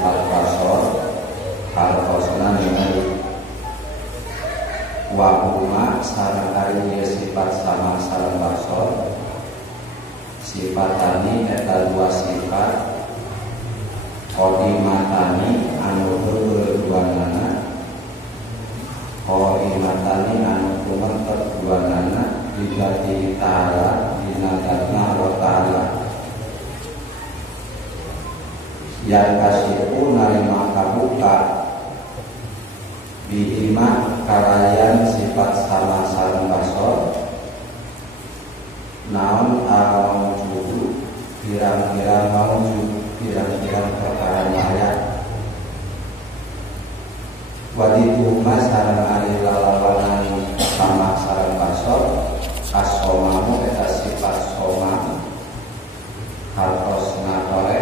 sifat basor hal kosna ningali wahuma sareng ari sifat sama sareng basor sifatani eta dua sifat qodimatani anu kedua-duana qodimatani anu kedua-duana dibati ta'ala dinadatna wa ta'ala yang kasihu narima kabuka bihima kalayan sifat sama sareng basor naon al-mawjudu pirang-pirang mawjud pirang-pirang perkara maya wadituhma sareng ari lalawanan sama sareng basor as-somamu eta sifat somam hartos natore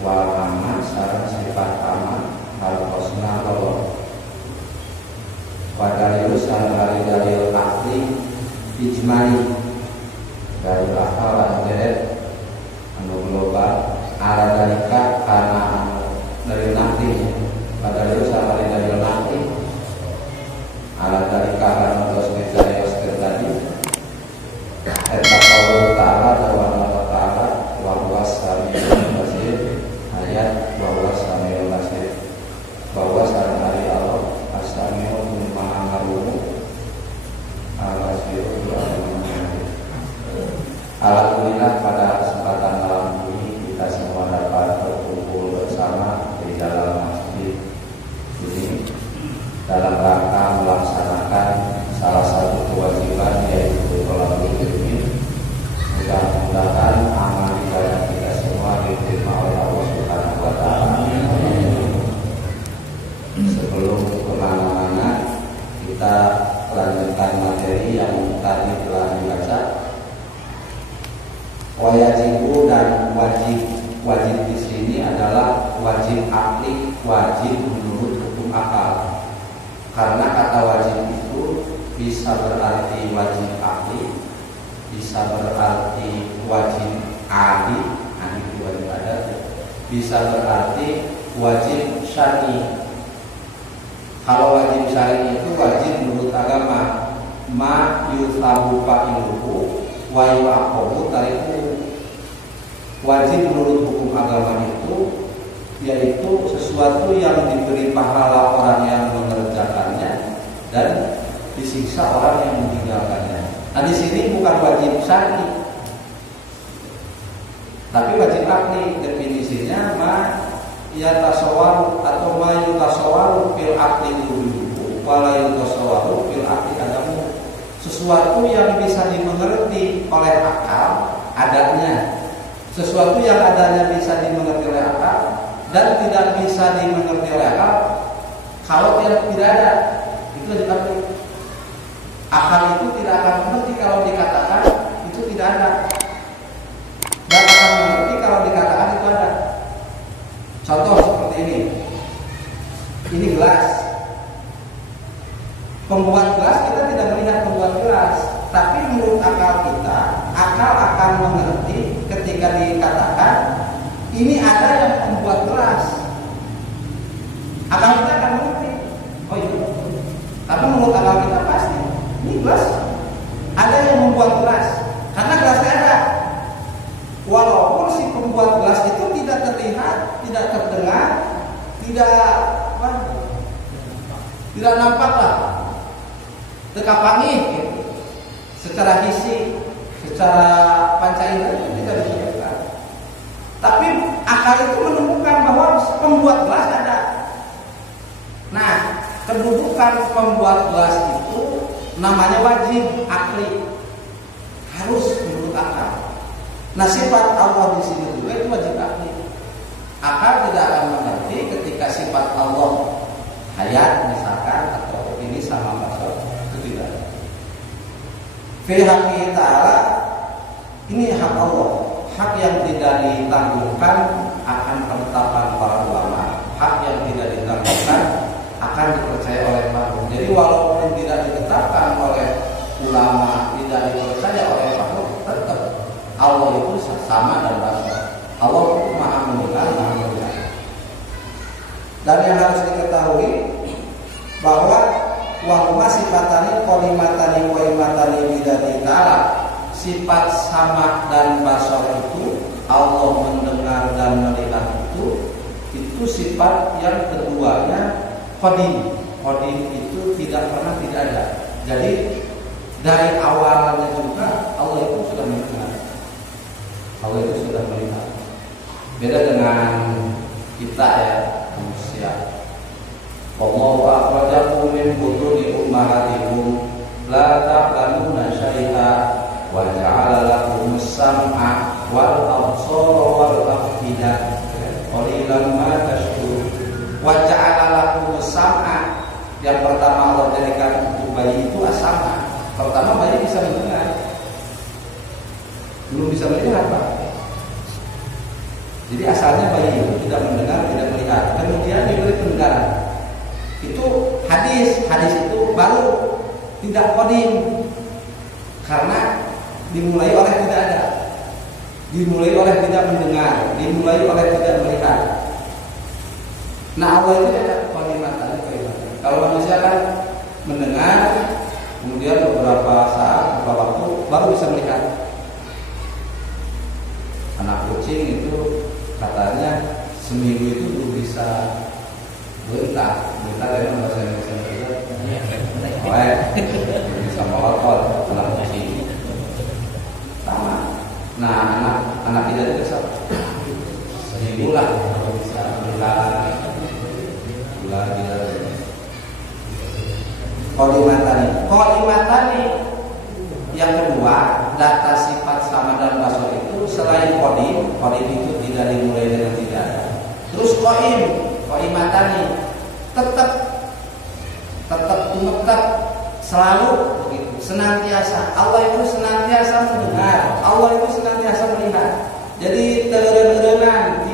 wal aman sareng sifat aman hartos natore wadalilu sareng dalil akli ijmai dalil akal lan deret anu global ala dalika karena dari nakli padalilu sareng dalil nakli ala dalika karena terus dicarios tadi eta qaul ta'ala wa ta'ala wa huwa samiul basir ayat wa huwa samiul basir bahwa sareng ari Allah as-samiul maha ngarungu al-basir alhamdulillah pada kesempatan malam ini kita semua dapat berkumpul bersama di dalam masjid ini dalam rangka melaksanakan salah satu kewajiban yaitu thalabul ilmi. Mudah-mudahan amal ibadah kita semua diterima oleh Allah Subhanahu wa taala. Sebelum kemana-mana kita lanjutkan materi yang tadi telah dibaca. Wajibu dan wajib di sini adalah wajib akli, wajib menurut hukum akal. Karena kata wajib itu bisa berarti wajib akli, bisa berarti wajib adi itu wajib adat, bisa berarti wajib syar'i. Kalau wajib syar'i itu wajib menurut agama, ma yuthabu fa'iluhu wa yu'aqabu tariku. Wajib menurut hukum agama itu yaitu sesuatu yang diberi pahala orang yang mengerjakannya dan disiksa orang yang meninggalkannya. Nah di sini bukan wajib syar'i, tapi wajib akli. Definisinya ma yatasawwaru atau ma yutasawwaru fil akli wujubu wa la yutasawwaru fil akli adamu. Sesuatu yang bisa dimengerti oleh akal adanya, sesuatu yang adanya bisa dimengerti oleh akal dan tidak bisa dimengerti oleh akal kalau tidak ada. Itu arti akal itu tidak akan mengerti kalau dikatakan itu tidak ada, dan akan mengerti kalau dikatakan itu ada. Contoh seperti ini gelas. Pembuat gelas kita tidak melihat pembuat gelas, tapi menurut akal kita, akal akan mengerti ketika dikatakan ini ada yang membuat gelas. Akal kita akan mengerti, oh iya. Tapi menurut akal kita pasti ini gelas, ada yang membuat gelas, karena gelasnya ada. Walaupun si pembuat gelas itu tidak terlihat, tidak terdengar, tidak nampak lah, tekapangi gitu. Secara hisi, secara panca indera itu tidak disebutkan. Tapi akal itu menemukan bahwa pembuat gelas ada. Nah, kedudukan pembuat gelas itu namanya wajib akli, harus menurut akal. Nah, sifat Allah di sini juga itu wajib akli. Akal tidak akan mengerti ketika sifat Allah hayat misalkan atau ini sama basar, itu tidak. Fi haqqi ta'ala, ini hak Allah, hak yang tidak ditanggungan akan penetapan para ulama, hak yang tidak ditanggungan akan dipercaya oleh makhluk. Jadi walaupun tidak ditetapkan oleh ulama, tidak dipercaya oleh makhluk, tetap Allah itu sama dan basar. Allah itu maha mendengar, maha melihat. Dan yang harus diketahui bahwa wahuma sifatani qolimatani bidati ta'ala, sifat sama dan basar itu, Allah mendengar dan melihat itu sifat yang keduanya qadim. Qadim itu tidak pernah tidak ada. Jadi dari awalnya juga Allah itu sudah mendengar, Allah itu sudah melihat. Beda dengan kita ya, manusia. Wallahu akhrajakum min butuni ummahatikum la ta'lamuna syai'a wa ja'ala lakumus sam'a wal absara wal af'idah qalilan ma tashkurun. Wa ja'ala lakumus sam'a, yang pertama Allah jadikan untuk bayi itu as-sam'a. Pertama bayi bisa mendengar, belum bisa melihat Pak. Jadi asalnya bayi itu tidak mendengar, tidak melihat. Kemudian diberi pendengaran. Itu hadis itu baru tidak qadim, karena dimulai oleh tidak ada, dimulai oleh tidak mendengar, dimulai oleh tidak melihat. Nah Allah itu ada qadimatan. Kalau manusia kan mendengar, kemudian beberapa saat, beberapa waktu baru bisa melihat. Anak kucing itu katanya seminggu itu belum bisa bentar dari bahasa Indonesia bisa melotot anak kucing sama. Nah anak kita itu seminggu lah kalau bisa bulan tidak. Qolimatani yang kedua, data sifat sama dan basar itu selain qadim itu tidak dimulai dengan tidak ada. Terus qolimatani tetap selalu begitu, senantiasa. Allah itu senantiasa mendengar, Allah itu senantiasa melihat. Jadi terus-terusan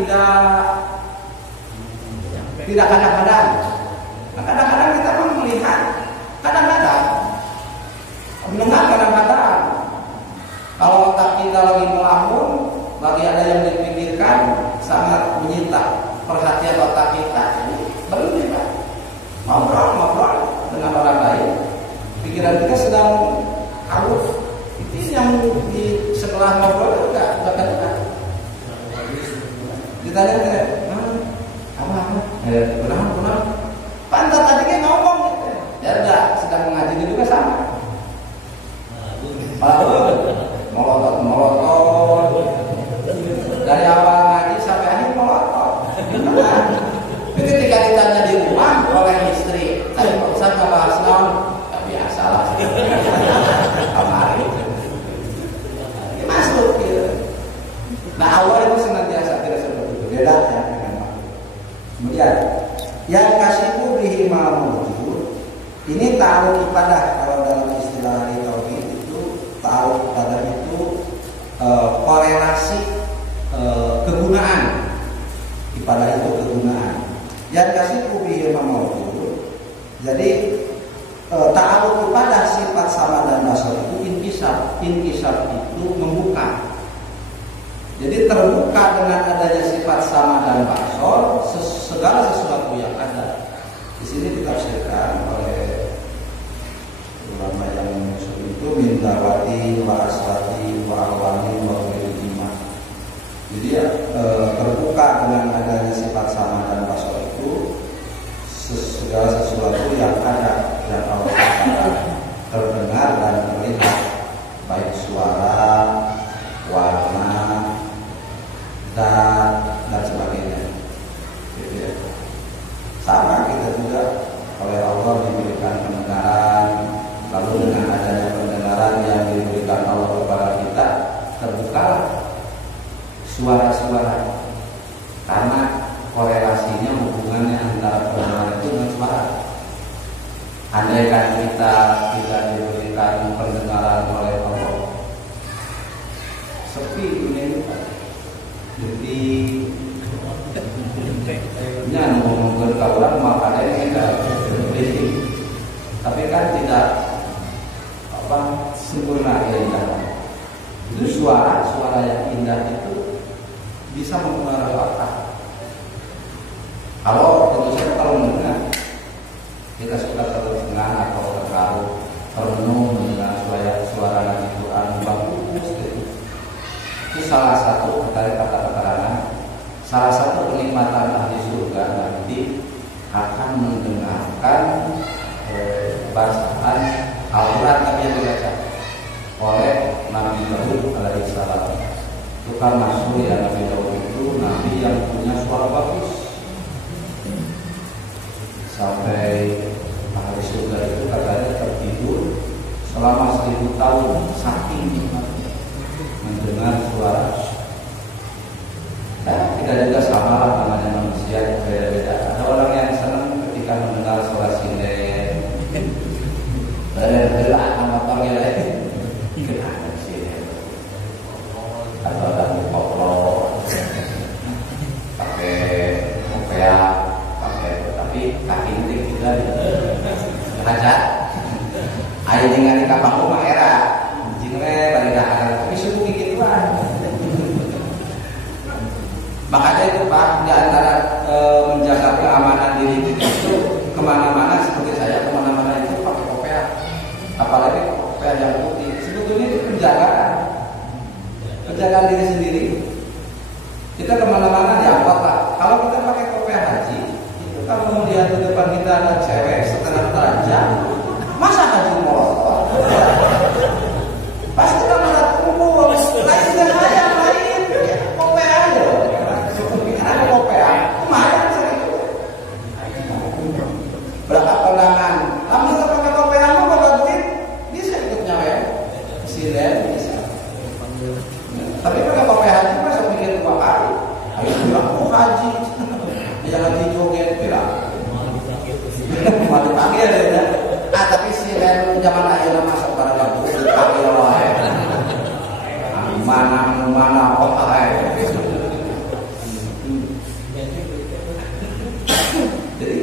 tidak kadang-kadang. Kadang-kadang kita pun melihat, kadang-kadang mendengar, kadang-kadang. Kalau otak kita lagi melamun, bagi ada yang dipikirkan, sangat menyita perhatian otak kita. Berhenti Pak, ngobrol dengan orang lain, pikiran kita sedang halus. Itu yang di setelah ngobrol itu enggak dekat. Ditanya apa? Benar. Pantat tadi kan ngomong gitu. Ya udah, sedang mengaji juga sama. Melotot. Dari awal ngaji sampai akhir melotot. Tapi ketika ditanya di rumah oleh istri, tadi Pak Ustaz nggak bahas naon? Ya biasalah. Kamari. Masuk gitu. Nah awal itu senantiasa tidak seperti itu. Beda ya dengan Pak. Kemudian yang kasihku bihi ma'mujud, ini ta'aruf ibadah. Kalau dalam istilah ahli tauhid itu ta'aruf ibadah itu korelasi kegunaan. Ibadah itu kegunaan. Yang kasihku bihi ma'mujud. Jadi ta'aruf ibadah sifat sama dan basar itu inkisar itu membuka. Jadi terbuka dengan adanya sifat sama dan basar segala sesuatu yang ada. Di sini ditafsirkan oleh ulama yang musuh itu min dawati wa aswati wa awani wa wijima. Jadi terbuka dengan adanya sifat sama dan basar itu segala sesuatu yang ada, yang Allah katakan terdengar dan terlihat, baik suara, warna, dan sebagainya. Gitu ya. Sama kita juga oleh Allah diberikan pendengaran, lalu dengan adanya pendengaran yang diberikan Allah kepada kita, terbuka suara-suara, karena korelasinya, hubungannya antara pendengaran itu dengan suara. Andaikan kita tidak diberikan pendengaran oleh Allah, sepi dunia ini. Jadi ngomong-ngomong ke orang makanya kita beli, tapi kan tidak sempurna ya indah. Itu suara yang indah itu bisa mempengaruhi otak. Kalau tentu saja kalau mendengar kita suka tercengang atau terharu, merenung mendengar suara Nabi Quran bagus gitu. Itu salah satu dari kata-kata salah satu kenikmatan ahli surga nanti akan mendengarkan bacaan Al-Quran yang dibaca oleh Nabi Daud alaihissalam. Itu kan masyhur ya, Nabi Daud itu nabi yang punya suara bagus. Sampai ahli surga itu katanya tertidur selama 1000 tahun saking nikmatnya mendengar suara. Nah, kita juga sama lah, namanya manusia beda-beda. Ada orang yang senang ketika mendengar suara sinden, gelak motornya lain, gelak sinden, atau lagu koplo, pakai kopea, tapi kaki ini kita hajat. Ayo dengan di kapal rumah era, jingre balik dah tapi suku gituan. Makanya itu Pak, di antara menjaga keamanan diri kita itu kemana-mana seperti saya kemana-mana itu pakai kopea, apalagi kopea yang putih. Sebetulnya itu penjagaan diri sendiri. Kita kemana-mana diangkut lah. Kalau kita pakai kopea haji, itu kalau kemudian di depan kita ada cewek setengah telanjang, masa haji molot? Pasti kan ada kumpul, lain dengan ayam lain, kopea aja. Ada kopea, lumayan segitu. Berapa kondangan? Kamu tetap pakai kopea, mau bawa duit, bisa ikut nyawa, silen bisa. Tapi pakai kopea haji masa mikir 2 kali. Ayo bilang mau haji, jangan haji joget, bilang. Mau dipakai ya. Tapi silen zaman akhirnya masuk pada lagu dipakai lah. Mana kok Jadi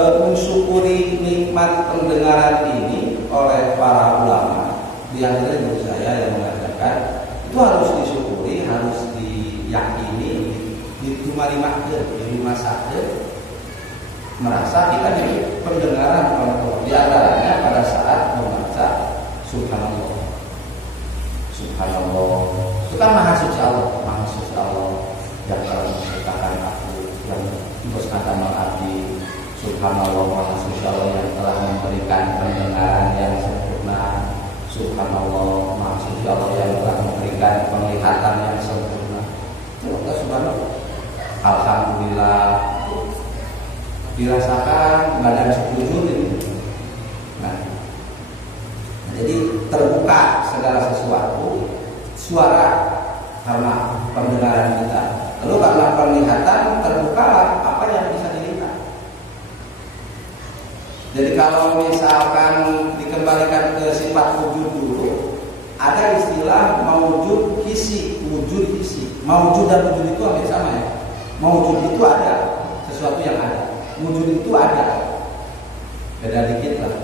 mensyukuri nikmat pendengaran ini oleh para ulama, di antaranya guru saya yang mengajarkan, itu harus disyukuri, harus diyakini, dimasak, merasa kita jadi pendengaran oleh Allah. Di antaranya pada saat membaca Subhanallah. Subhanallah, itu kan maha suci Allah yang telah menciptakan aku, yang berkata mengabdi. Subhanallah, maha suci Allah yang telah memberikan pendengaran yang sempurna. Subhanallah, maha suci Allah yang telah memberikan penglihatan yang sempurna. Itu subhanallah. Alhamdulillah, dirasakan badan sekujur ini. Nah, jadi terbuka segala sesuatu, suara karena pendengaran kita. Lalu karena penglihatan terbuka apa yang bisa dilihat. Jadi kalau misalkan dikembalikan ke sifat wujud dulu, ada istilah mawujud hisi, wujud hisi. Mawujud dan wujud itu hampir sama ya. Mawujud itu ada, sesuatu yang ada. Wujud itu ada, beda dikit lah.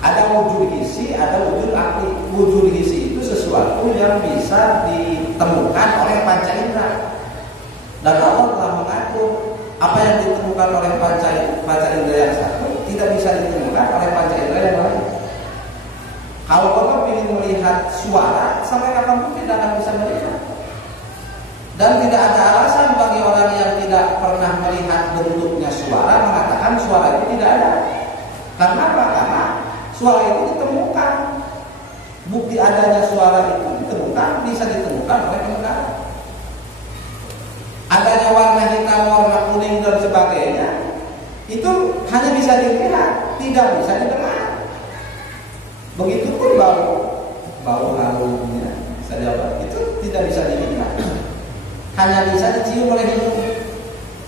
Ada wujud hisi, ada wujud akli. Wujud hisi itu sesuatu yang bisa ditemukan oleh panca indera. Dan Allah telah mengatur apa yang ditemukan oleh panca indera yang satu tidak bisa ditemukan oleh panca indera yang lain. Kalau Allah ingin melihat suara, sampai kapanpun tidak akan bisa melihat. Dan tidak ada alasan bagi orang yang tidak pernah melihat bentuknya suara mengatakan suara itu tidak ada. Karena apa? Karena suara itu ditemukan. Bukti adanya suara itu ditemukan, bisa ditemukan oleh pendengar. Adanya warna hitam, warna kuning dan sebagainya, itu hanya bisa dilihat, tidak bisa didengar. Begitupun bau harumnya, itu tidak bisa dilihat, hanya bisa dicium oleh hidung.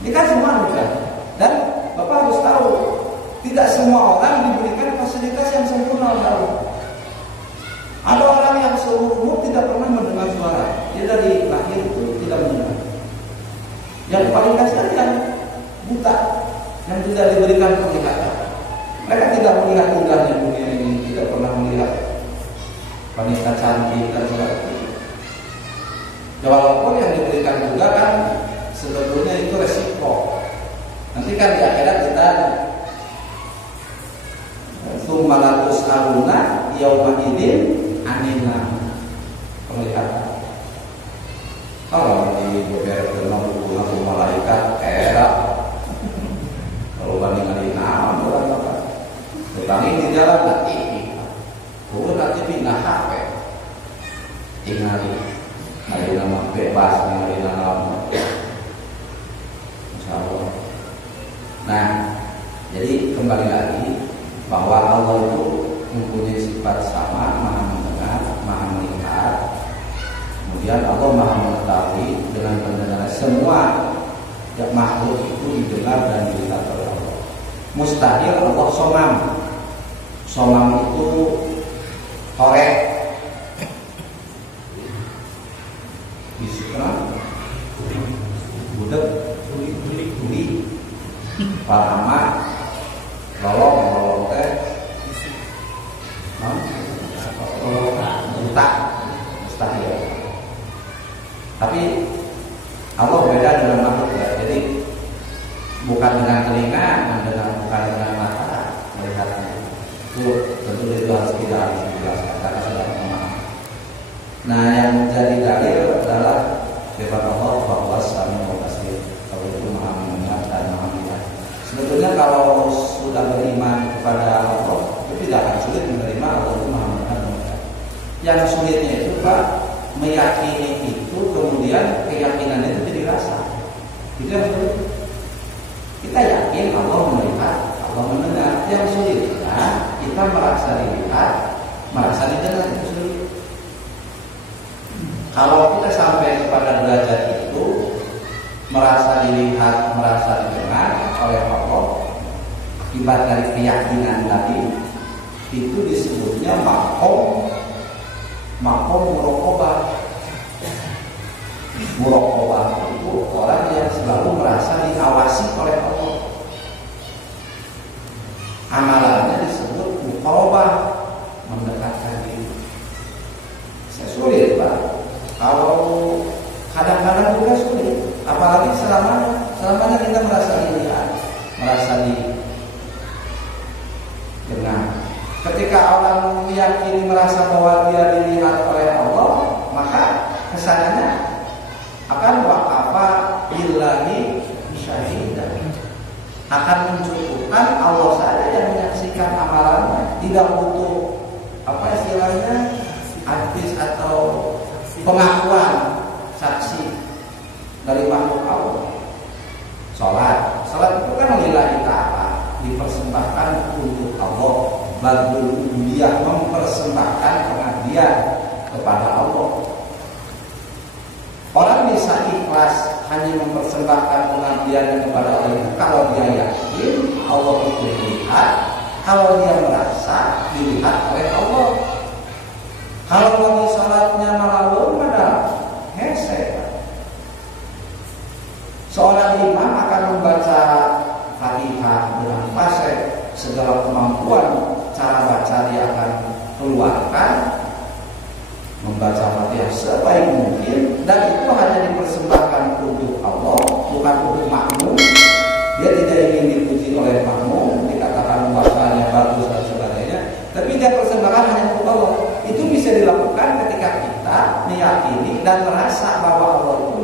Ini kan semua bukan. Dan Bapak harus tahu, tidak semua orang diberikan fasilitas yang sempurna oleh Allah. Ada orang yang seumur umur tidak pernah mendengar suara, dia dari lahir itu tidak mendengar. Yang paling kasihan yang buta, yang tidak diberikan penglihatan. Mereka tidak melihat indahnya dunia ini, tidak pernah melihat wanita cantik dan sebagainya. Ya, walaupun yang diberikan juga kan sebetulnya itu resiko. Nanti kan di akhirat kita Tsumalatus aluna yauma idzin anina penglihatan. Kalau di beberapa buku malaikat era kalau banding nama orang apa? Tetapi di jalan nanti, bukan nanti pindah HP. Tinggal hari nama bebas, hari nama Insya Allah. Nah, jadi kembali lagi bahwa Allah itu mempunyai sifat sama, maha mendengar, maha melihat. Kemudian Allah maha mengetahui dengan pendengaran semua yang makhluk itu didengar dan dilihat oleh Allah. Mustahil Allah somam. Somam itu korek. Bisa budak, tuli, parama, lolong teh, buta, mustahil. Tapi Allah beda dengan makhluk ya. Jadi bukan dengan telinga, bukan dengan mata melihatnya. Itu tentu itu harus dijelaskan karena sudah memahami. Nah, yang jadi dalil adalah firman Allah bahwa Sami'un Basir. Kalau itu maha mendengar dan maha melihat. Sebetulnya kalau sudah beriman kepada Allah, itu tidak akan sulit menerima Allah itu maha mendengar dan melihat. Yang sulitnya itu Pak, meyakini itu kemudian keyakinannya itu jadi rasa. Itu yang sulit. Kita yakin Allah melihat, Allah mendengar. Yang sulitnya kita merasa dilihat, merasa didengar, itu sulit. Kalau kita sampai kepada derajat itu, merasa dilihat, merasa didengar oleh Allah, akibat dari keyakinan tadi, itu disebutnya makom muraqabah. Muraqabah itu orang yang selalu merasa diawasi oleh Allah. Amalannya disebut muqarabah, mendekatkan diri. Saya sulit Pak. Kalau kadang-kadang juga sulit, apalagi selamanya kita merasa dilihat, merasa didengar. Ketika orang meyakini merasa bahwa dia dilihat oleh Allah, maka kesannya akan waqafa billahi syahidan. Akan mencukupkan Allah saja yang menyaksikan amalannya, tidak butuh apa istilahnya artis atau pengakuan saksi dari makhluk Allah. Salat itu kan lillahi ta'ala, dipersembahkan untuk Allah. Badul ubudiyah, mempersembahkan pengabdian kepada Allah. Orang bisa ikhlas hanya mempersembahkan pengabdian kepada Allah kalau dia yakin Allah itu dilihat, kalau dia merasa dilihat oleh Allah. Kalau lagi salatnya malalun padahal hese. Seorang imam akan membaca Fatihah dengan fasih, segala kemampuan cara baca dia akan keluarkan, membaca Fatihah sebaik mungkin, dan itu hanya dipersembahkan untuk Allah, bukan untuk makmum. Dia tidak ingin dipuji oleh makmum, dikatakan bacanya bagus dan sebagainya, tapi dia persembahkan hanya untuk Allah. Itu bisa dilakukan ketika kita meyakini dan merasa bahwa Allah itu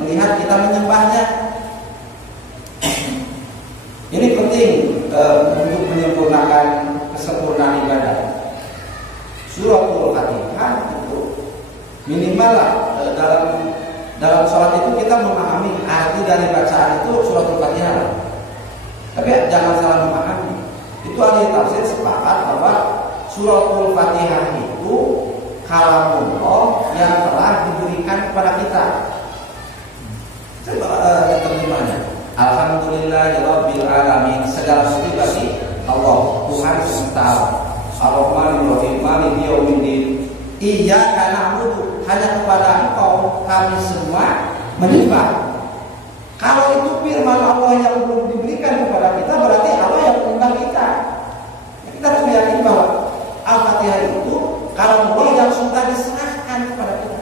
melihat kita menyembahnya. Ini penting untuk menyempurnakan kesempurnaan ibadah. Suratul Fatihah itu minimal lah dalam sholat itu kita memahami arti dari bacaan itu suratul Fatihah. Tapi jangan salah memahami. Itu ahli tafsir sepakat bahwa suratul Fatihah itu kalamullah yang telah diberikan kepada kita. Coba terjemahnya. Alhamdulillahirabbil alamin, segala puji bagi Allah Tuhan semesta alam. Ar-Rahmanir Rahim, Maliki Yaumiddin. Iyyaka na'budu, hanya kepada Engkau kami semua menyembah. Kalau itu firman Allah yang belum diberikan kepada kita, berarti Allah yang menyembah kita. Kita harus meyakini bahwa Al-Fatihah itu kalau Allah yang sudah diserahkan kepada kita.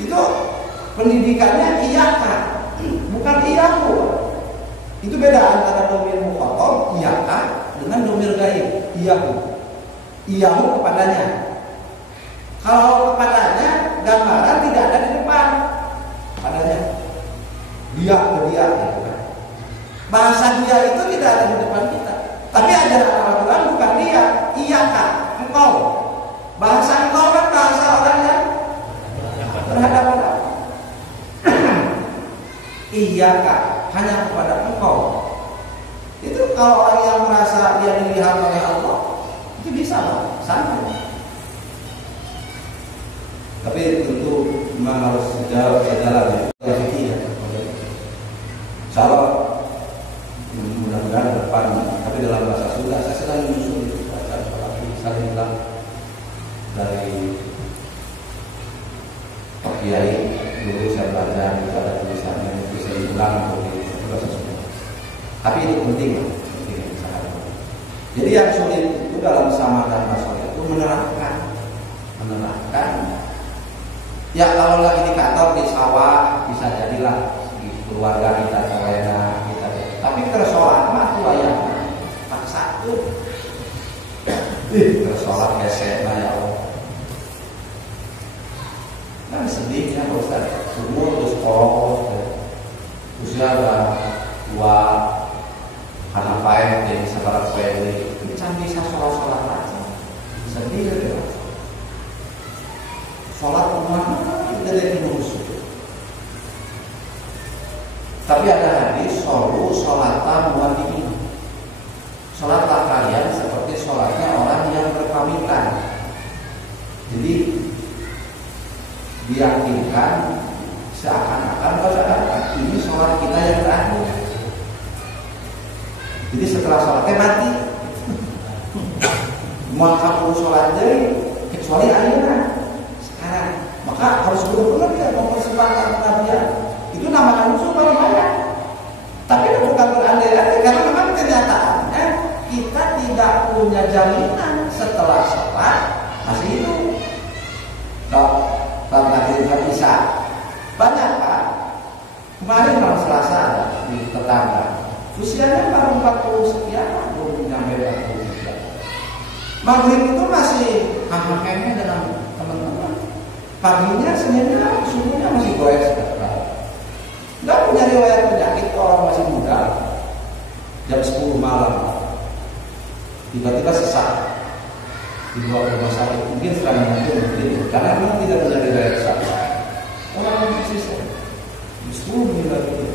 Itu pendidikannya iyaka, bukan iyaku. Itu beda antara domir mukhatab iyaka dengan domir ghaib iyaku. Iyahu kepadanya. Kalau kepadanya gambaran tidak ada di depan. Padanya dia ke dia gitu kan. Bahasa dia itu tidak ada di depan kita. Tapi ajaran Al-Quran bukan dia, iyaka, engkau. Bahasa engkau kan bahasa orang yang berhadapan. Iyaka, hanya kepada engkau. Itu kalau orang yang merasa dia dilihat oleh Allah, itu bisa lah, santai. Tapi tentu memang harus sejalan ya, fikih ya. Insyaallah mudah-mudahan depan, tapi dalam bahasa Sunda saya sedang menyusun itu bacaan apalagi saya bilang dari Pak Kiai dulu saya belajar itu ada tulisannya itu saya ulang untuk bahasa Sunda. Tapi itu penting lah, penting sangat. Jadi yang sulit itu dalam sama dan masalah itu menerapkan. Ya kalau lagi di kantor di sawah bisa jadilah di keluarga kita terlena kita. Tapi tersolat mah tuh ayam paksa tuh. Tersolat gesek lah ya Allah. Nah sedihnya Pak Ustaz, semua terus kolot, usia udah tua, karena paen jadi sebarat pede, ini bisa sholat aja, sedih ya. Sholat umat itu dari musuh. Tapi ada hadis solu sholatan muwaddi'in. Sholatlah kalian seperti sholatnya orang yang berpamitan. Jadi diyakinkan seakan-akan ini sholat kita yang terakhir. Jadi setelah sholatnya mati. Mau kamu sholat dari kecuali akhirnya. Maka harus benar-benar dia mempersembahkan pengabdian. Itu namanya musuh paling banyak. Tapi itu bukan berandai-andai, karena memang kenyataannya kita tidak punya jaminan setelah sholat masih hidup. Kalau nanti nggak bisa, banyak kan? Kemarin malam Selasa di tetangga, usianya baru 40 sekian, belum nyampe 40 sekian. Maghrib itu masih hampir dengan teman-teman. Paginya, Seninnya, subuhnya masih goes. Nggak punya riwayat penyakit, orang masih muda. Jam 10 malam tiba-tiba sesak, dibawa ke rumah sakit. Mungkin sekarang mungkin karena memang tidak punya riwayat sakit. Orang masih jam 10 meninggal dunia.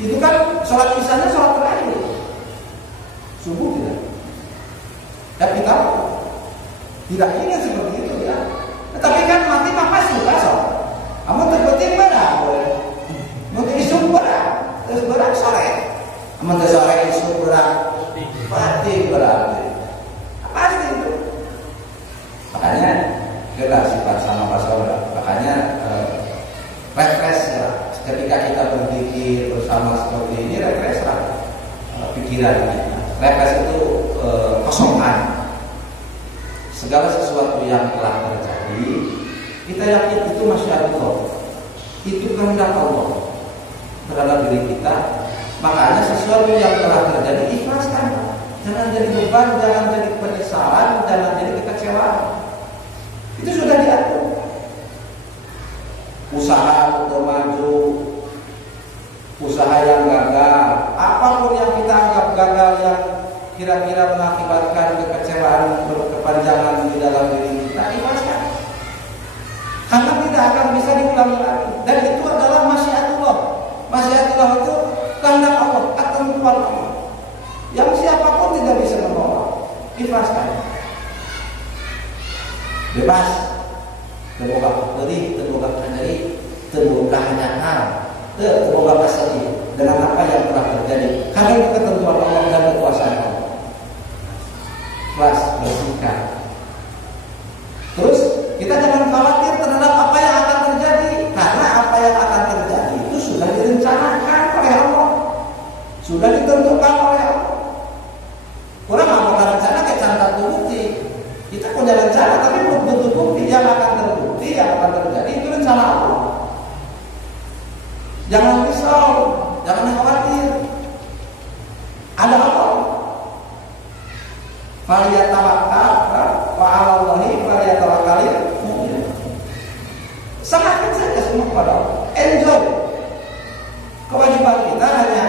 Itu kan sholat isanya sholat terakhir. Subuh tidak. Dan kita tidak ingin seperti itu ya. Tapi kan mati papa suka sholat. Kamu terpenting mana? Mungkin isu berat, terus berat sore. Kamu terus sore isu berat, mati berat. Pasti itu. Makanya kita sifat sama pasal. Makanya refresh ya. Ketika kita berpikir bersama seperti ini, refresh lah pikiran kita. Refresh itu kosongan. Segala sesuatu yang telah terjadi, kita yakin itu masih Allah. Itu kehendak Allah terhadap diri kita. Makanya sesuatu yang telah terjadi ikhlaskan. Jangan jadi beban, jangan jadi penyesalan, jangan jadi kekecewaan. Itu sudah diatur. Usaha untuk maju, usaha yang gagal, apapun yang kita anggap gagal yang kira-kira mengakibatkan kekecewaan berkepanjangan di dalam diri kita, ikhlaskan. Karena tidak akan bisa diulangi lagi. Dan itu adalah masyiatullah. Masyiatullah itu kehendak Allah, ketentuan Allah. Yang siapapun tidak bisa menolak. Ikhlaskan. Bebas. Terbuka pedih, terbuka kendali, terbuka nyakal, terbuka kesedih dengan apa yang telah terjadi. Karena itu ketentuan Allah dan kekuasaan Allah. Ikhlas, bersihkan. Terus kita jangan khawatir terhadap apa yang akan terjadi, karena apa yang akan terjadi itu sudah direncanakan oleh Allah, sudah ditentukan oleh Allah. Kurang apa rencana kayak cantan bukti. Kita punya rencana, tapi belum tentu bukti yang akan terbukti, yang akan terjadi itu rencana Allah. Jangan risau, jangan khawatir. Ada apa? Falyatawakkal wa 'alallahi falyatawakkalul mu'minun. Serahkan saja semua kepada Allah. Enjoy. Kewajiban kita hanya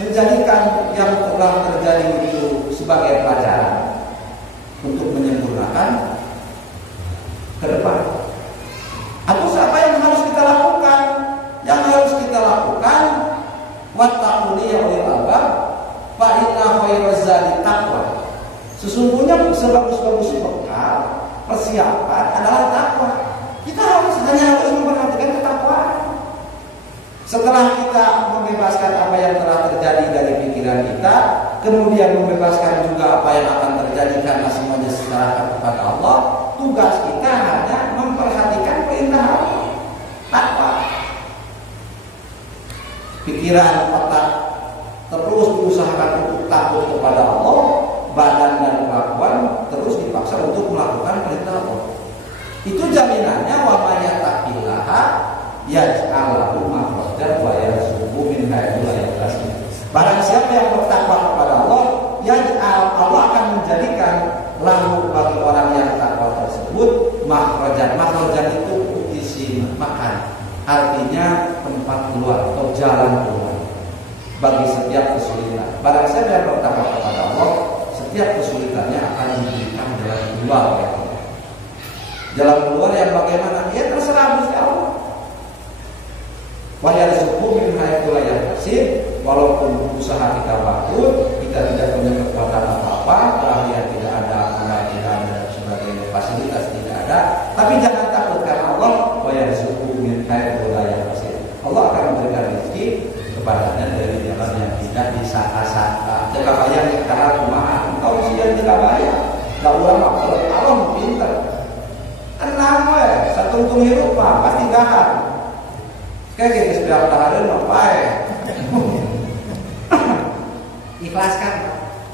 menjadikan yang telah terjadi itu sebagai pelajaran untuk menyempurnakan ke depan. Apa yang harus kita lakukan? Yang harus kita lakukan, wattaquni ya ulil albab, fa inna khairaz zadi taqwa. Sesungguhnya sebagus-bagus bekal persiapan adalah takwa. Kita harus memperhatikan ketakwaan. Setelah kita membebaskan apa yang telah terjadi dari pikiran kita, kemudian membebaskan juga apa yang akan terjadi karena semuanya serahkan kepada Allah, tugas kita hanya memperhatikan perintah Allah. Takwa. Pikiran, otak terus berusahakan untuk takut kepada Allah, badan dan kelakuan terus dipaksa untuk melakukan perintah Allah. Itu jaminannya wa may yattaqillaha yaj'al lahu makhrajan wa yarzuqhu min haitsu la yahtasib. Barang siapa yang bertakwa kepada Allah, yaj'al, Allah akan menjadikan lahu bagi orang yang takwa tersebut makhrajan. Makhrajan itu isi makan. Artinya tempat keluar atau jalan keluar bagi setiap kesulitan. Barang siapa yang bertakwa kepada Allah, setiap kesulitannya akan diberikan jalan keluar. Jalan keluar yang bagaimana? Ya terserah Gusti Allah. Wa yarzuqhu min haitsu la yahtasib. Walaupun usaha kita bangkrut, kita tidak punya kekuatan apa-apa, keahlian tidak ada, amal tidak ada, sebagainya, fasilitas tidak ada, tapi jangan takut karena Allah wa yarzuqhu min haitsu la yahtasib. Allah akan memberikan rezeki kepadanya dari jalan yang tidak disangka-sangka. Jika bayar kita kumaha, engkau mesti yang tidak bayar. Enggak ulama, kalau Allah pintar. Tenang we, satuntung hirup mah pasti dahar. Kayak gitu setiap dahareun mah bae. Ikhlaskan.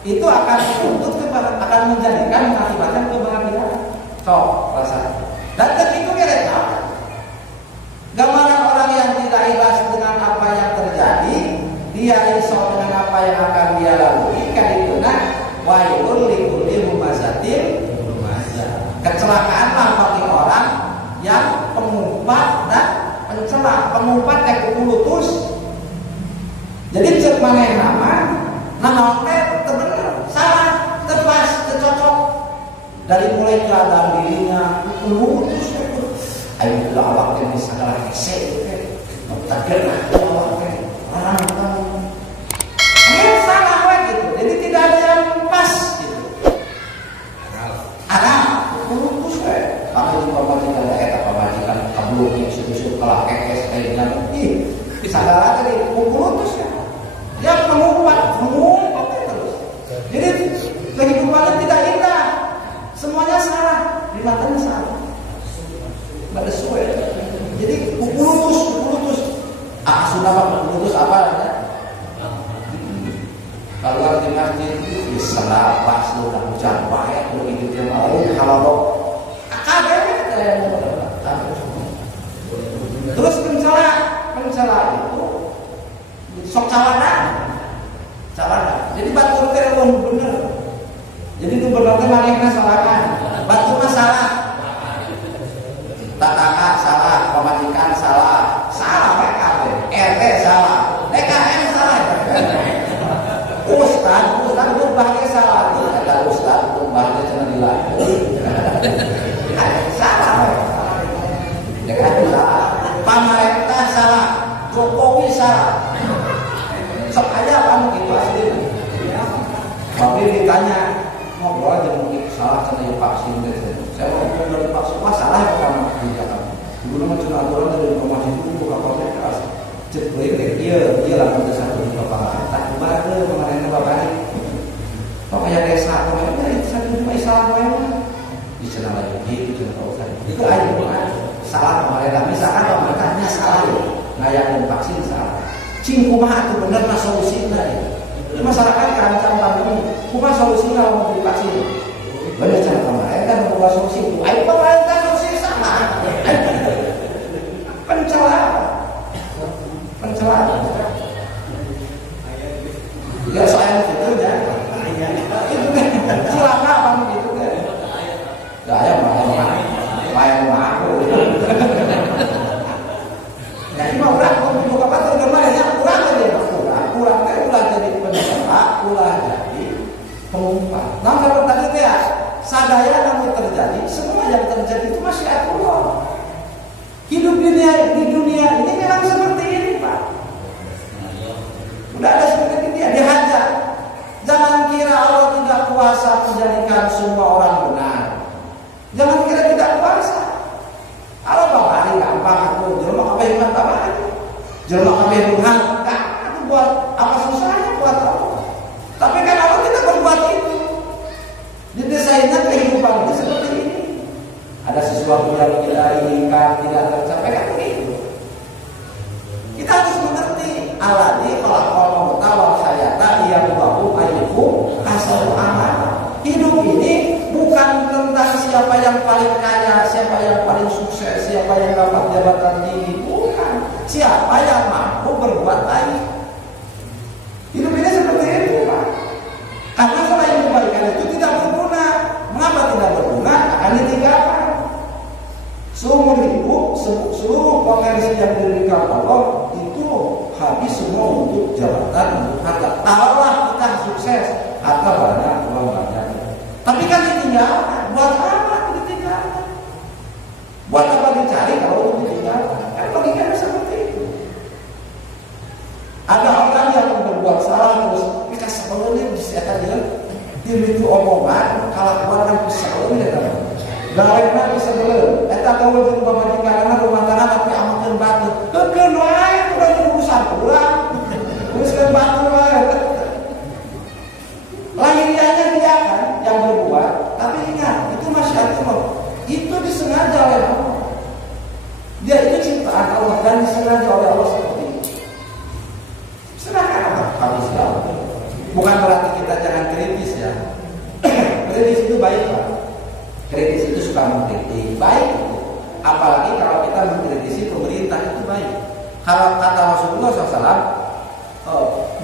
Itu akan akan menjadikan mengakibatkan kebahagiaan. Sok rasa. Dan begitu mereka. Gambaran orang yang tidak ikhlas dengan apa yang terjadi, dia risau dengan apa yang akan dia lalui, kadituna wailul likulli humazatin lumazah. Kecelakaanlah bagi orang yang pengumpat dan pencela. Pengumpat kayak kulutus. Jadi cek maneh nama teh bener, salah, tepas, tercocok. Dari mulai keadaan dirinya kulutus. Ayo udah awak teh bisa kalah hese teh. Takdir lah awak teh. Orang tahu. Salah we gitu. Jadi tidak ada yang pas gitu. Ada kulutus we. Kamu di pamajikan eta pamajikan kablu isu-isu kalah kekes kayaknya. Ih, sadar tadi kulutus ya. Dia mengumpat terus. Jadi kehidupannya tidak indah. Semuanya salah, di matanya salah. Pada sesuai. Jadi kulutus. Sudah kulutus apa ya? Kalau di masjid bisa pas sudah hujan baik, kalau itu dia mau kalau kaget terus pencela itu sok cawana. Jadi batu telepon bener. Jadi itu benar manehna salahan. Batu mah salah. Tataka salah, pemajikan salah mereka. RT salah, DKM salah. Ustaz bahagia salah. Kata Ustaz bahagia cenah dilakukan. Salah. DKM salah. Pemerintah salah. Jokowi salah. Sok aja kamu gitu asli. Tapi ditanya ngobrol aja mungkin salah cenah vaksin gitu. Saya mau dari vaksin masalah kamu kebijakan. Dulu mah cuma aturan dari informasi itu kapalnya keras. Cek baik dia langsung ke satu di lapangan. Tak baru pemerintah babari. Pokoknya desa pokoknya itu satu cuma Islam wae. Di sana lagi gitu contoh saya. Itu aja salah pemerintah misalkan pemerintahnya salah ya. Ngayakin vaksin salah. Cing kumaha itu bener mah solusinya ya. Masyarakat terancam pandemi. Kumaha solusinya mau divaksin? Bener cara pemerintah membuat solusi itu. Ayo pemerintah solusi sama. Pencela. dunia ini memang seperti ini, Pak. Udah ada seperti dia dihajar. Jangan kira Allah tidak kuasa menjadikan semua orang benar. Jangan kira tidak kuasa. Allah babari gampang aku jelma apa yang babari. Jelma apa yang benar, itu buat apa susahnya buat Allah. Tapi kan Allah tidak berbuat itu. Didesainnya kehidupan itu seperti ini. Ada sesuatu yang kita inginkan tidak tercapai kan begitu. Kita harus mengerti alladzi khalaqal mauta wal hayata liyabluwakum ayyukum ahsanu amala. Hidup ini bukan tentang siapa yang paling kaya, siapa yang paling sukses, siapa yang dapat jabatan tinggi, bukan. Siapa yang mampu berbuat baik. Hidup ini seperti itu, Pak. Karena selain kebaikan itu tidak berguna. Mengapa tidak berguna? Akan ditinggalkan. Seumur hidup, seluruh potensi yang diberikan Allah itu habis semua untuk jabatan, untuk harta. Taruhlah kita sukses, harta banyak, uang banyak. Tapi kan ditinggalkan. Buat apa ditinggalkan? Buat apa dicari kalau ditinggalkan? Kan logikanya seperti itu. Ada orang yang berbuat salah terus kita sebelumnya bisa aja dia itu omongan kalau keluarkan sebelumnya kan. Gaweana bisa belum. Eta tahu jeung pamajikanna rumah tangga tapi amakeun batu. Kekeun wae udah urusan urang. Uruskeun batu wae. Lahiriahnya dia kan yang berbuat, tapi ingat itu masyiat Allah. Itu disengaja oleh Allah. Dia itu ciptaan Allah dan disengaja oleh Allah seperti itu. Serahkan apa? Habis Allah. Bukan berarti kita jangan kritis ya. Kritis itu baik, Pak. Kritis itu suka mengkritik, baik. Apalagi kalau kita mengkritisi pemerintah itu baik. Kalau kata Rasulullah SAW,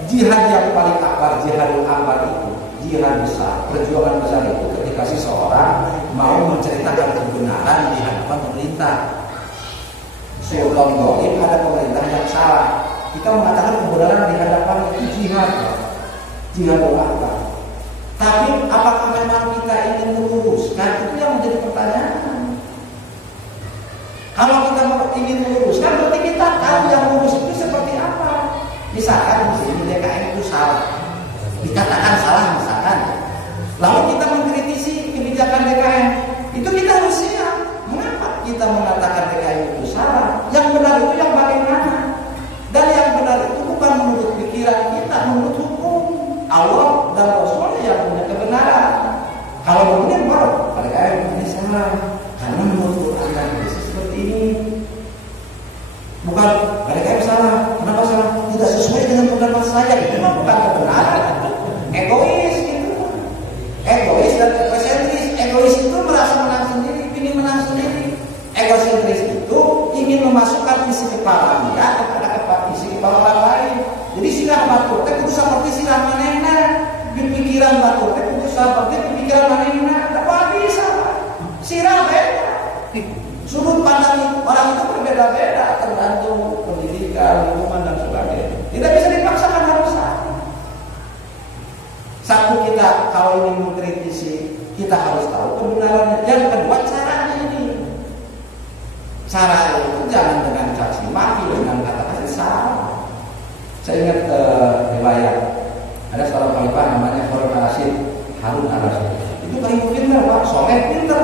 jihad yang paling akbar, jihadul akbar itu, jihad besar, perjuangan besar itu ketika seseorang mau menceritakan kebenaran di hadapan pemerintah. Sultan Dolim ada pemerintah yang salah. Kita mengatakan kebenaran di hadapan itu jihad, jihadul akbar. Tapi apakah memang kita ingin meluruskan? Itu yang menjadi pertanyaan. Kalau kita ingin meluruskan, berarti kita tahu yang lurus itu seperti apa. Misalkan di sini DKM itu salah, dikatakan salah misalkan. Lalu kita mengkritisi kebijakan DKM, itu kita harus siap. Mengapa kita mengatakan DKM itu salah? Yang benar itu yang bagaimana? Dan yang benar itu bukan menurut pikiran kita, menurut hukum. Allah dan Rasulnya yang punya kebenaran. Kalau begini baru mereka ini salah karena menurut Quran dan hadis seperti ini. Bukan mereka salah. Kenapa salah? Tidak sesuai dengan pendapat saya. Itu bukan kebenaran. Egois gitu. Egois dan egosentris. Egois itu merasa menang sendiri, ingin menang sendiri. Egosentris itu ingin memasukkan isi kepala dia kepada isi kepala orang lain. Jadi silah batur teh kudu seperti silah manehna. Pikiran batur teh kudu seperti pikiran manehna. Apa bisa? Silah beda. Sudut pandang orang itu berbeda-beda tergantung pendidikan, lingkungan dan sebagainya. Tidak bisa dipaksakan harus sama. Satu kita kalau ingin mengkritisi, kita harus tahu kebenarannya. Yang kedua caranya ini. Cara itu jangan dengan caci maki, dengan kata-kata salah. Saya ingat riwayat ada seorang khalifah namanya Harun al-Rasyid. Itu ilmu pintar, Pak, soleh pintar.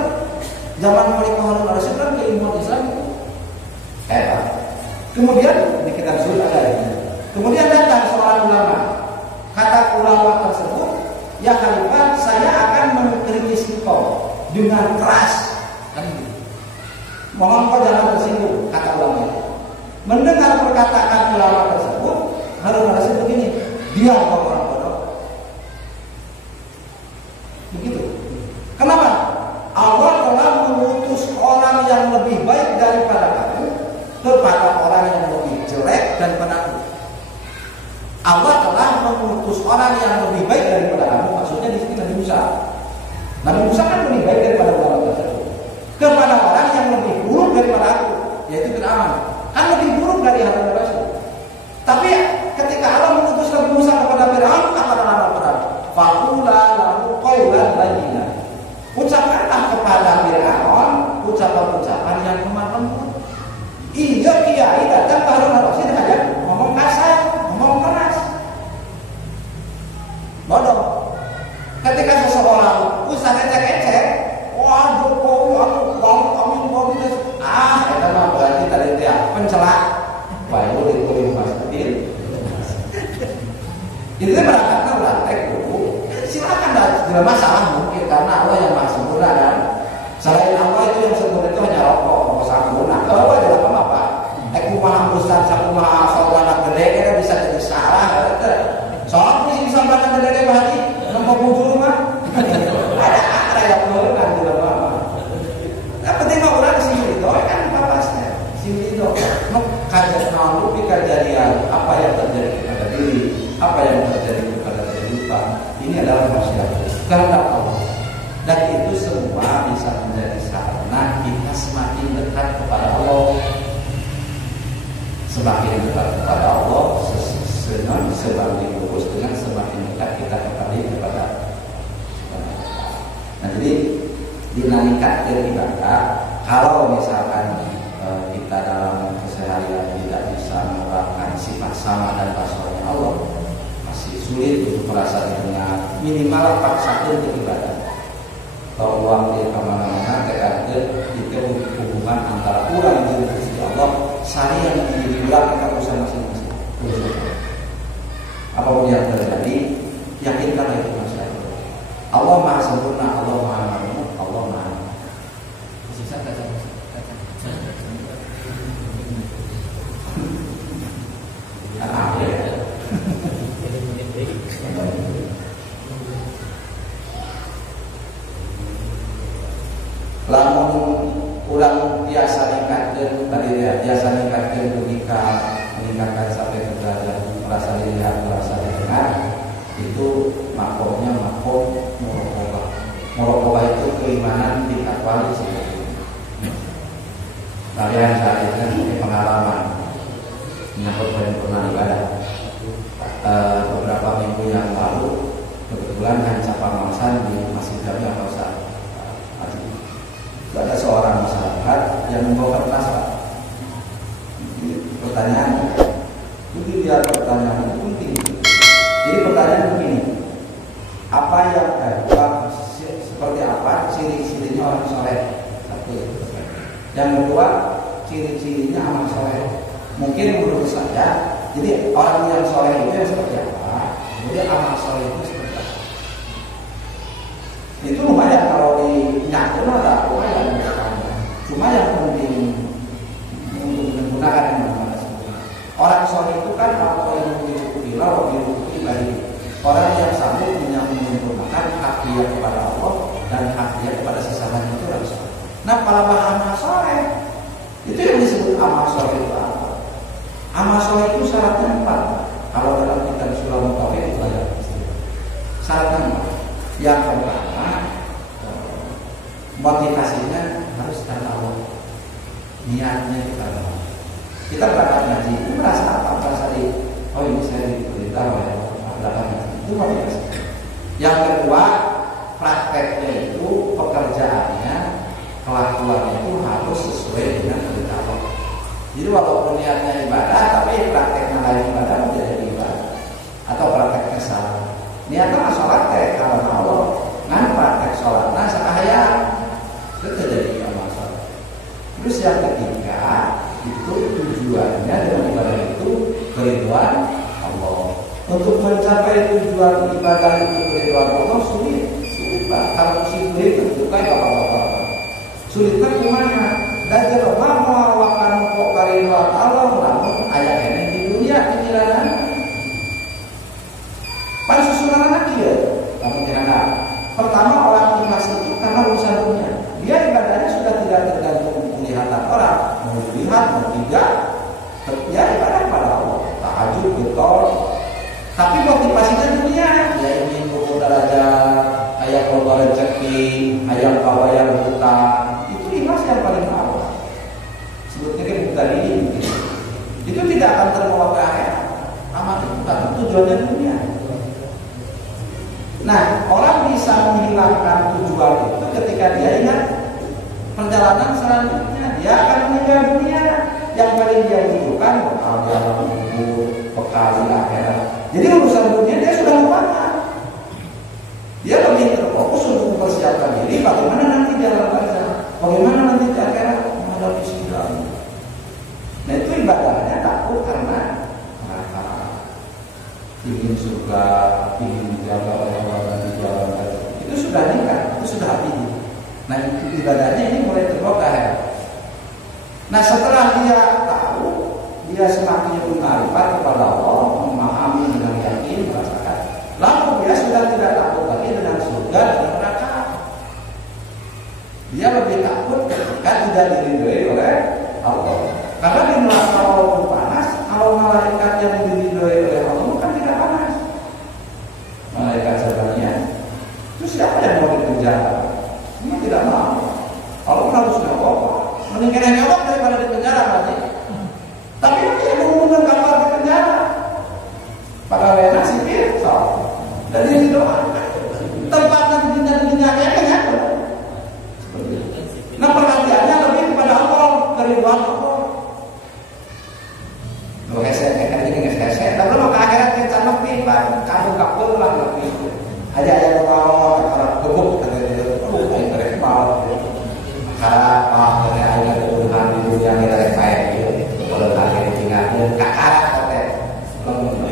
Zaman khalifah Harun al-Rasyid kan keilmuan Islam itu hebat. Kemudian di kitab Zuhud ada ini. Kemudian datang seorang ulama. Kata ulama tersebut, ya khalifah, saya akan mengkritisi kau dengan keras. Kan gitu. Mohon kau jangan tersinggung, kata ulama itu. Mendengar perkataan ulama tersebut, Harun al-Rasyid begini, dia orang bodoh. Begitu. Kenapa? Allah telah mengutus orang yang lebih baik daripada kamu kepada orang yang lebih jelek daripada kamu. Allah telah mengutus orang yang lebih baik daripada kamu, maksudnya di sini Nabi Musa. Nabi Musa kan lebih baik daripada ulama tersebut. Kepada orang yang lebih buruk daripada aku, yaitu Fir'aun. Kan lebih buruk dari Harun al-Rasyid. Tapi ketika Allah mengutus Nabi Musa kepada Fir'aun, apa kata Fir'aun? Faqula lahu qawlan bayyina. Ucapkanlah kepada Fir'aun ucapan-ucapan yang lemah lembut. Iya pencela. Wah, itu dikulim pastiin. Itu berangkatnya berantek dulu. Silakan, tidak masalah mungkin karena Allah yang maha sempurna kan. Selain Allah itu yang sempurna itu hanya rokok sempurna. Kalau ada apa? Aku maha besar, aku maha saudara gede, kita bisa jadi salah. Soalnya mesti bisa banyak gede haji, nomor muncul rumah. Ada yang boleh kan tidak apa. Yang penting mah orang sini itu kan papasnya. Sini itu, kajian malu kejadian apa yang terjadi kepada diri, apa yang terjadi kepada kehidupan. Ini adalah masyarakat kehendak Allah. Dan itu semua bisa menjadi sarana kita semakin dekat kepada Allah. Semakin dekat kepada Allah, semakin lurus dengan semakin dekat kita kembali kepada. Nah, jadi dinamika ibadah, kalau misalkan kita dalam keseharian tidak bisa menerapkan sifat sama dan basarnya Allah, masih sulit untuk merasa didengar. Minimal paksakan ibadah. Kalau uang dia kemana-mana, terkadang itu hubungan antara orang dengan Gusti Allah, saya yang dibilang kita usah masing-masing. Apapun yang terjadi, yakinkan itu masyarakat. Allah maha sempurna, Allah maha mampu, Allah maha. Susah kata. Lamun kurang biasa ningkatkan tadi ya, biasa ningkatkan logika, meningkatkan sampai ke derajat merasa dilihat, merasa didengar, itu makomnya makom muraqabah. Muraqabah itu keimanan tingkat wali seperti ini. Kalian saat ini punya pengalaman menyangkut pernah ibadah. Beberapa minggu yang lalu kebetulan kan Capamasan di Masjid Jami Al-Fausar. Ada seorang masyarakat yang membawa kertas, Pak. Pertanyaan, itu dia pertanyaan itu penting. Jadi pertanyaan begini, apa yang seperti apa ciri-cirinya orang soleh? Satu. Yang kedua, ciri-cirinya amal soleh. Mungkin menurut saya, jadi orang yang soleh itu yang seperti apa? Kemudian amal soleh itu seperti apa? Itu lumayan kalau dinyatakan ada lumayan. Cuma yang penting untuk menggunakan yang mana sebenarnya. Orang soleh itu kan apa yang dirukukilah, bagi orang yang sanggup menyempurnakan hak dia kepada Allah dan hak dia kepada sesamanya itu orang soleh. Nah, kalau amal soleh itu yang disebut amal soleh itu apa? Amal soleh itu syaratnya 4. Kalau dalam kitab Surah Mutawif itu ada syaratnya 4. Yang pertama, motivasinya harus karena Allah, niatnya kepada Allah. Kita berangkat ngaji itu merasa apa? Merasa oh ini saya diperintah oleh Allah berangkat ngaji, itu motivasi. Yang kedua, prakteknya itu pekerjaannya, kelakuannya itu harus sesuai dengan perintah Allah. Jadi walaupun niatnya ibadah, tapi prakteknya lain ibadah menjadi ibadah atau prakteknya salah. Niatnya sholat karena Allah, ngan praktek sholatnya sekaya itu terjadi amal sholat. Terus yang ketiga itu tujuannya dengan ibadah itu keridhaan Allah. Untuk mencapai tujuan ibadah itu keridhaan Allah sulit Pak. Kalau sulit itu kan apa-apa. Sulitnya kemana? Dan jelema melawakan kok keridhaan Allah namun aya kene di dunia pikiran. Pan susunan anak dia, kamu jangan. Pertama orang ikhlas itu karena urusan dunia. Dia ibadahnya sudah tidak tergantung kelihatan orang, mau dilihat mau tidak. Ya ibadah pada Allah, tahajud betul. Tapi motivasinya dunia. Ya ingin ukur derajat, ayat kalau rezeki, ayat bayar hutang. Itu ikhlas yang paling awal. Sebutnya kan bukan ini. Itu tidak akan terbawa ke akhirat. Amal itu kan tujuannya dunia. Nah, orang bisa menghilangkan tujuan itu ketika dia ingat perjalanan selanjutnya. Dia akan meninggal dunia. Yang paling dia butuhkan bekal dalam kubur, bekal di akhirat. Jadi urusan dunia dia sudah lupakan. Dia lebih terfokus untuk mempersiapkan diri bagaimana nanti di alam barzakh, bagaimana nanti di akhirat menghadapi sidang. Nah itu ibadahnya takut karena ingin surga, ingin dijaga oleh Allah dan dijalankan. Itu sudah nikah, itu sudah hati. Nah ibadahnya ini mulai terbongkar ya. Nah setelah dia tahu, dia semakin bermarifat kepada Allah, memahami dengan yakin, merasakan. Lalu dia sudah tidak takut lagi dengan surga dan neraka. Dia lebih takut ketika tidak diridhoi oleh Allah. Karena di neraka walaupun panas, kalau malaikat yang diridhoi oleh Allah kan tidak panas. Malaikat sebenarnya itu siapa yang mau dipenjara? Semua tidak mau. Allah pun harus jawab. Mendingan jawab daripada di penjara berarti. Tapi dia mengumumkan kabar di penjara. Pegawai sipil, so. Dan ini doa. Tempat nanti-nantinya kan? Nah perhatiannya lebih kepada Allah, keriduan Allah. Lo hese, ini hese. Tapi lo ke akhirat kita lebih, kamu kapul lah lebih. Aja mau orang gebuk kata dia. Oh, ini mereka mau. Karena ada Tuhan di dunia kita kayak gitu. Kalau akhir tinggalnya kakak kata.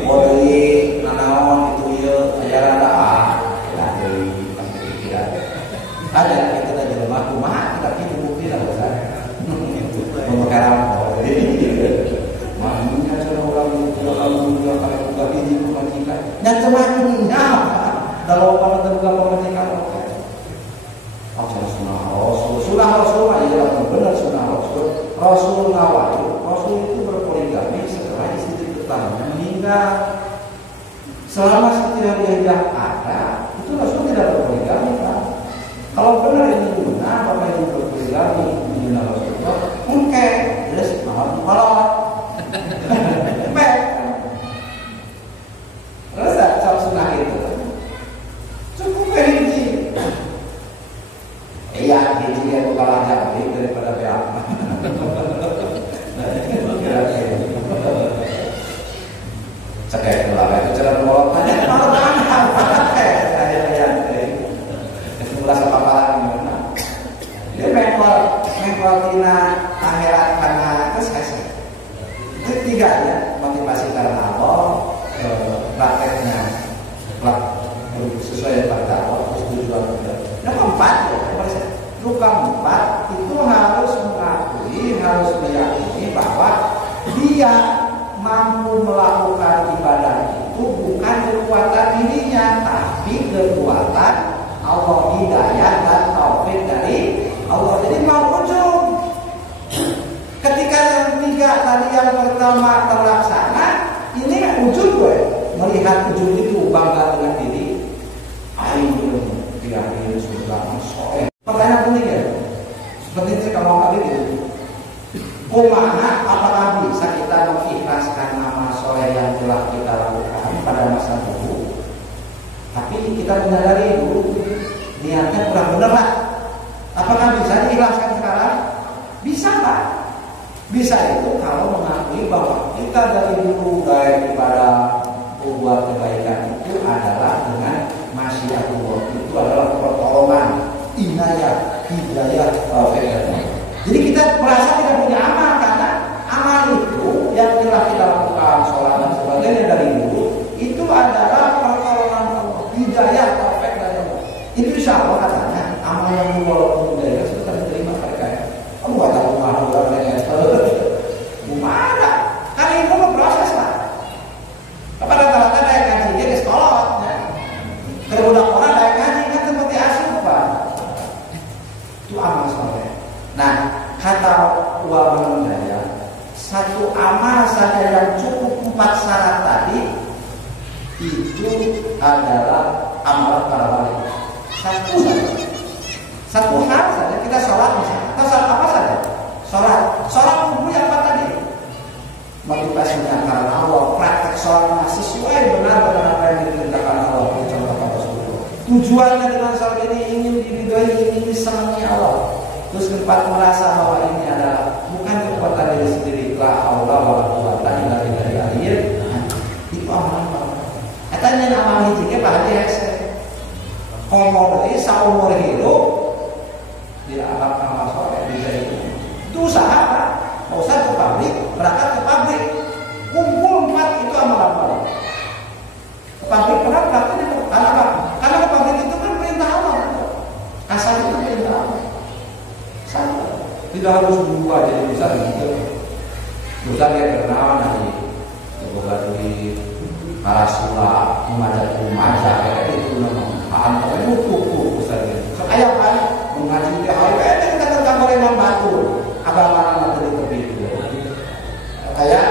Boleh nanaon itu ya ajaran dah. Dari menteri kita. Ada kita dah jelema kumaha kita kitu bukti lah besar. Pemekaran maknanya cara orang juga kalau buka ini pemajikan. Yang semakinnya kalau orang terbuka pemajikan oke. Sunnah Rasul adalah benar sunnah Rasul. Rasul ngawali, Rasul itu berpoligami setelah istri pertamanya meninggal. Selama Siti Hadijah ada, itu Rasul tidak berpoligami kan? Kalau benar ini benar, maka ini berpoligami di Rasulullah. Mungkin, jelas malah. Baik. Terus tak sunnah itu. Cukup hiji. Iya, hiji yang kalah jauh daripada beak. Cekek lah, itu cara molot aja. Mau sebelah apa-apaan gimana? Dia mengkol tina akhirat karena kesehatan. Itu tiga ya, motivasi karena Allah, prakteknya sesuai pada Allah, terus tujuan kita. Yang keempat, keempat itu harus mengakui, harus meyakini bahwa dia mampu melakukan ibadah itu bukan kekuatan dirinya, tapi kekuatan Allah, hidayah dan taufik dari Allah. Jadi mau ujung. Ketika yang tiga tadi yang pertama terlaksana, ini ujung gue melihat ujung itu bangga dengan diri. Ayo tidak ini sudah soal. Pertanyaan unik ya, seperti itu kalau kali itu. Kumaha apakah bisa kita mengikhlaskan amal soleh yang telah kita lakukan pada masa dulu? Tapi kita menyadari dulu niatnya kurang benar lah. Apakah bisa diikhlaskan sekarang? Bisa Pak. Bisa itu kalau mengakui bahwa kita dari dulu baik ibadah buat kebaikan itu adalah dengan masyiatullah, itu adalah pertolongan, inayah, hidayah, taufik. Jadi kita merasa tidak punya amal karena amal itu yang telah kita lakukan, sholat dan sebagainya dari dulu itu adalah pertolongan Allah, hidayah, taufik dari Allah. Itu insya Allah katanya amal yang walaupun hidayah itu akan diterima mereka. Kamu gak tahu mana orang yang gimana? Kali itu proses lah. Apa rata-rata naik kaji dia di sekolah, ya. Kerudak orang naik kaji kan seperti asupan. Itu amal soleh. Nah, kata ulama Buddha, satu amal saja yang cukup 4 syarat tadi itu adalah amalan para wali. Satu hal saja kita sholat misalnya. Atau sholat apa saja? Sholat kumpul yang apa tadi? Motivasinya karena Allah, praktek sholatnya sesuai benar dengan apa yang diperintahkan Allah. Contohkan Rasulullah. Tujuannya dengan sholat ini ingin diridhoi, ingin disenangi Allah. Terus keempat merasa bahwa ini adalah bukan kekuatan diri sendiri, la haula wala quwata illa billah. Itu amalan. Katanya amal hiji ge bahagia hese. Komo deui saumur hidup dianggap amal soleh bisa itu. Itu usaha, mau usah ke pabrik, berangkat ke pabrik. ge kenaon ari boga duit karasula umaja kayak itu nama antara buku ustaz sok aya kan mengaji teh hayu eta kita kan gorengan batu abang mana tadi tepi kayak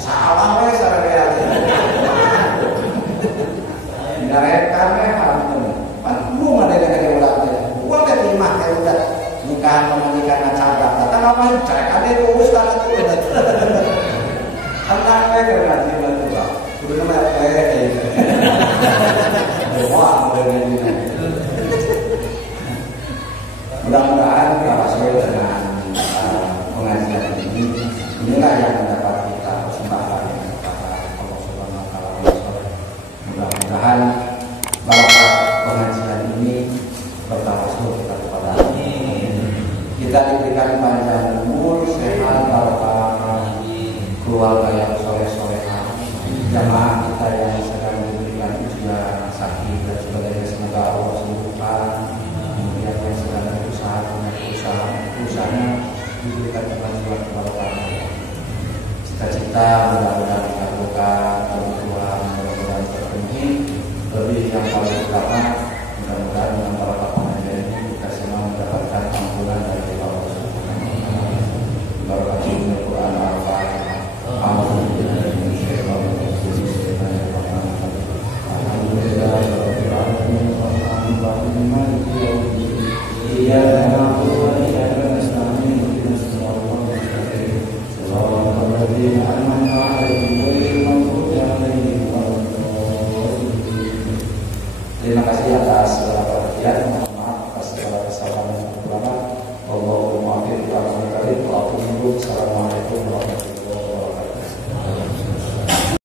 salah we sararea ngarekan we hanten pan lu ngadege ulah teh gua teh timah kayak udah nikahan menikah cadang datang apa cek ade itu ustaz itu anak we keur ngaji batu Pak kudu mah wah mudah-mudahan sesuai dengan pengajian ini inilah yang mendapat kita persembahkan kepada Allah Subhanahu wa taala. Mudah-mudahan barokah pengajian ini bertawassul kita kepada Allah. Kita diberikan panjang umur, sehat, barokah, keluarga yang soleh-solehah, jamaah kita yang sedang diberikan ujian sakit dan sebagainya, semoga Allah sembuhkan. Kemudian yang sedang berusaha usahanya diberikan kemajuan kepada cita-cita mudah-mudahan